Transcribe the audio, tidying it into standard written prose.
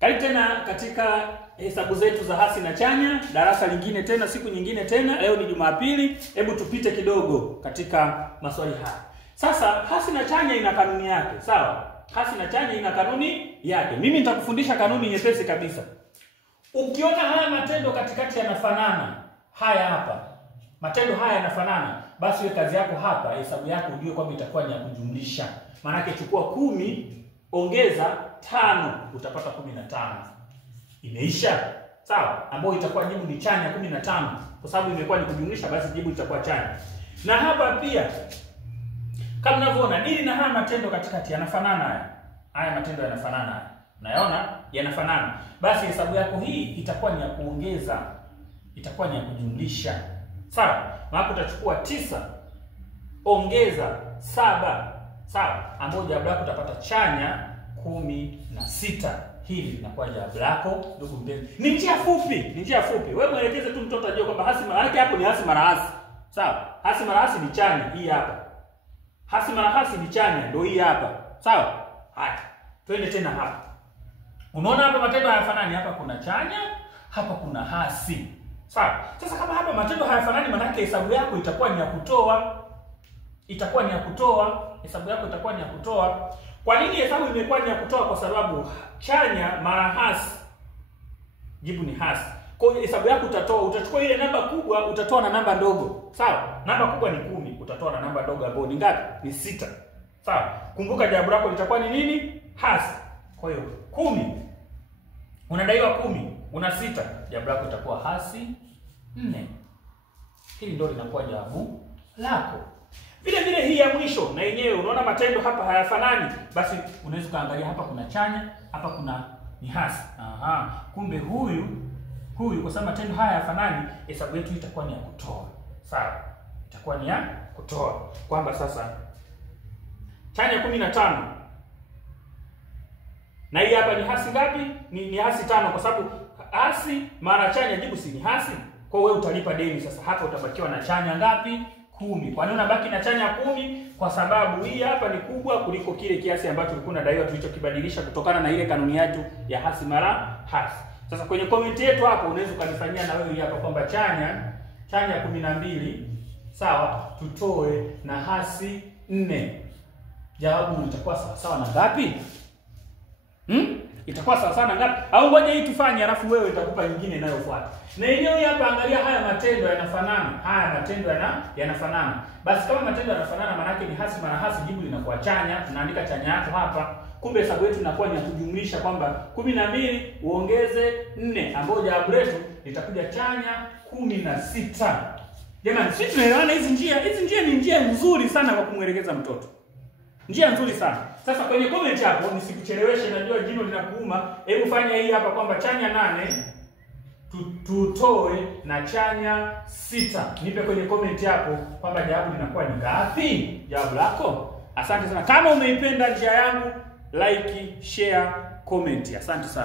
Karibu tena katika hesabu zetu za hasi na chanya, darasa lingine tena, siku nyingine tena. Leo ni Jumapili. Hebu tupite kidogo katika maswali haya. Sasa hasi na chanya ina kanuni yake, sawa? Hasi na chanya ina kanuni yake. Mimi nitakufundisha kanuni nyepesi kabisa. Ukiona haya matendo katikati yanafanana, haya hapa, matendo haya yanafanana, basi wewe kazi yako hapa, hesabu yako ujue kwamba itakuwa ni ya kujumlisha. Maana yake chukua 10 ongeza 5 utapata 15. Imeisha. Sawa? Ambayo itakuwa jibu ni chanya 15. Kwa sababu imekuwa ni kujumlisha, basi jibu litakuwa chanya. Na hapa pia kama unavyoona dili na haya matendo katikati yanafanana haya. Haya matendo yanafanana haya. Unayaona? Yanafanana. Basi hesabu yako hii itakuwa ni ya kuongeza, itakuwa ni ya kujumlisha. Sawa? Maana utachukua 9 ongeza 7. Sawa? Ambapo jawabu lako utapata chanya 16. Hili linakuwa jawabu lako, ndugu mpenzi. Ni njia fupi, ni njia fupi. Wewe mwelekeze tu mtoto ajue kwamba hasi mara yake hapo ni hasi mara hasi. Sawa? Hasi mara hasi ni chanya, hii hapa. Hasi mara hasi ni chanya, ndio hii hapa. Sawa? Haya. Twende tena hapa. Unaona hapa matendo hayafanani, hapa kuna chanya, hapa kuna hasi. Sawa? Sasa kama hapa matendo hayafanani, maana yake hesabu yako itakuwa ni ya kutoa. Itakuwa ni ya kutoa, hesabu yako itakuwa ni ya kutoa. Kwa nini hesabu imekuwa ni ya kutoa? Kwa sababu chanya mara hasi, jibu ni hasi. Kwa hiyo hesabu yako utatoa, utachukua ile namba kubwa utatoa na namba ndogo. Sawa? Namba kubwa ni 10, utatoa na namba ndogo ambayo ni ngapi? Ni 6. Sawa? Kumbuka jawabu lako litakuwa ni nini? Hasi. Kwa hiyo 10 unadaiwa 10, una 6, jawabu lako itakuwa hasi 4. Hili ndio linakuwa jawabu lako. Vile vile hii ya mwisho na yenyewe unaona matendo hapa hayafanani, basi unaweza kaangalia hapa kuna chanya, hapa kuna ni hasi. Aha, kumbe huyu kwa sababu matendo haya hayafanani, hesabu yetu itakuwa ni ya kutoa. Sawa? Itakuwa ni ya kutoa. Kwamba sasa chanya 15 na hii hapa ni hasi ngapi? Ni hasi 5 kwa sababu hasi mara chanya jibu si ni hasi. Kwa hiyo wewe utalipa deni sasa, hapa utabakiwa na chanya ngapi? 10. Kwa nini unabaki na chanya 10? Kwa sababu hii hapa ni kubwa kuliko kile kiasi ambacho ulikuwa unadaiwa tulichokibadilisha kutokana na ile kanuni yetu ya hasi mara hasi. Sasa kwenye comment yetu hapo unaweza ukanifanyia na wewe hapa kwamba chanya 12 sawa, tutoe na hasi 4. Jawabu litakuwa sawa sawa na ngapi? Itakuwa sawa sana ngapi? Au ngoja hii tufanye alafu wewe utakupa nyingine inayofuata. Na yenyewe hapa angalia haya matendo yanafanana. Haya matendo yanafanana. Basi kama matendo yanafanana maana yake ni hasi mara hasi, jibu linakuwa chanya. Tunaandika chanya yako hapa. Kumbe hesabu yetu inakuwa ni ya kujumlisha kwamba 12 uongeze 4 ambapo jawabu letu litakuja chanya 16. Jamani, sisi tunaelewana hizi njia? Hizi njia ni njia nzuri sana kwa kumwelekeza mtoto. Njia nzuri sana. Sasa kwenye comment hapo nisikucheleweshe, najua jino linakuuma. Hebu fanya hii hapa kwamba chanya 8 tutoe na chanya 6. Nipe kwenye comment hapo kwamba jawabu linakuwa ni ngapi? Jawabu lako. Asante sana. Kama umeipenda njia yangu, like, share, comment. Asante sana.